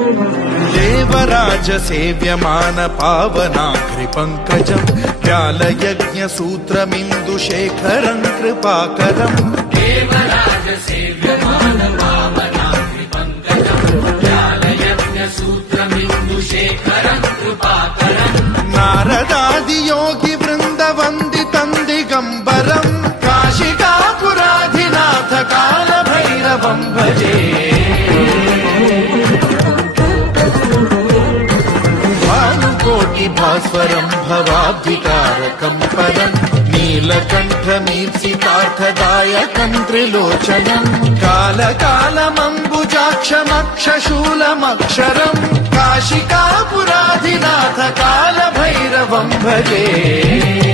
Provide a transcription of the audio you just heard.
देवराज सेव्यमान पावनाघ्रिपङ्कजम् व्यालयज्ञसूत्रमिन्दुशेखरम् कृपाकरम् देवराज सेव्यमान पावनाघ्रिपङ्कजम् व्यालयज्ञसूत्रमिन्दुशेखरम् कृपाकरम् नारदादियोगि वृन्दवन्दितम् दिगम्बरम् काशिकापुराधिनाथ कालभैरवम् भजे भास्वरम् भवाब्धिकारकम् परम् नीलकण्ठमीप्सितार्थदायकम् त्रिलोचनम् कालकालमम्बुजाक्षमक्षशूलमक्षरम् काशिकापुराधिनाथ कालभैरवम् भजे।